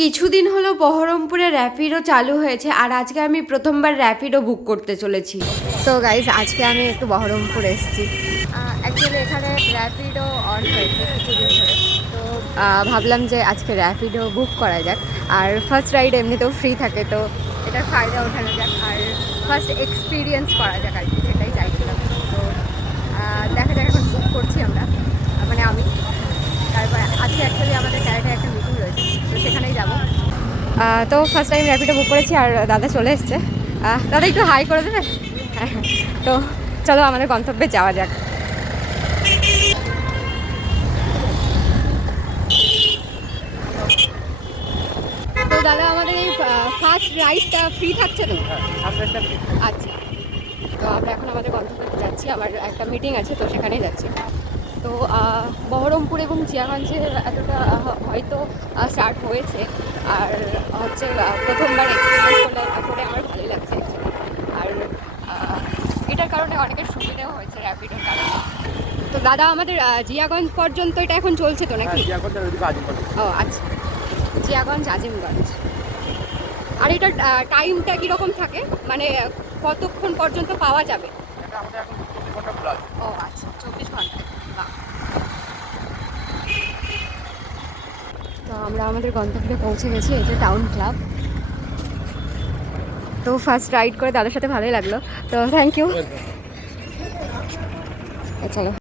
কিছুদিন হলো বহরমপুরে র্যাপিডো চালু হয়েছে আর আজকে আমি প্রথমবার র্যাপিডো বুক করতে চলেছি। তো গাইজ আজকে আমি একটু বহরমপুর এসেছি। অ্যাকচুয়ালি এখানে র্যাপিডো অন হয়েছে কিছুদিন ধরে, তো ভাবলাম যে আজকে র্যাপিডো বুক করা যাক। আর ফার্স্ট রাইড এমনিতেও ফ্রি থাকে, তো এটার ফায়দা ওঠানো যাক আর ফার্স্ট এক্সপিরিয়েন্স করা যাক আর কি, সেটাই চাইছিলাম। তো দেখা যাক, এখন বুক করছি আমরা, মানে আমি। তারপর আজকে অ্যাকচুয়ালি আমাদের ক্যারেক্টার একটা মিটিং রয়েছে, তো সেখানেই যাবো। তো ফার্স্ট টাইম র্যাপিডো বুক করেছি আর দাদা চলে এসছে। দাদা একটু হাই করে দেবে? হ্যাঁ, তো চলো আমাদের গন্তব্যে যাওয়া যাক। তো দাদা আমাদের এই ফার্স্ট রাইডটা ফ্রি থাকছে তো? আচ্ছা, তো আমরা এখন আমাদের গন্তব্যে যাচ্ছি, আমার একটা মিটিং আছে তো সেখানেই যাচ্ছি। তো বহরমপুর এবং জিয়াগঞ্জে এতটা হয়তো স্টার্ট হয়েছে, আর হচ্ছে প্রথমবার এক্সপিরিয়েন্স করে আমার ভালোই লাগছে অ্যাকচুয়ালি। আর এটার কারণে অনেকের সুবিধাও হয়েছে র্যাপিডোর কারণে। তো দাদা আমাদের জিয়াগঞ্জ পর্যন্ত এটা এখন চলছে তো নাকি? ও আচ্ছা, জিয়াগঞ্জ আজিমগঞ্জ। আর এটার টাইমটা কীরকম থাকে, মানে কতক্ষণ পর্যন্ত পাওয়া যাবে? ও আচ্ছা, 24 ঘন্টা। তো আমরা আমাদের গন্তব্যে পৌঁছে গেছি, এটা টাউন ক্লাব। তো ফার্স্ট রাইড করে দাদার সাথে ভালোই লাগলো, তো থ্যাংক ইউ। চলো।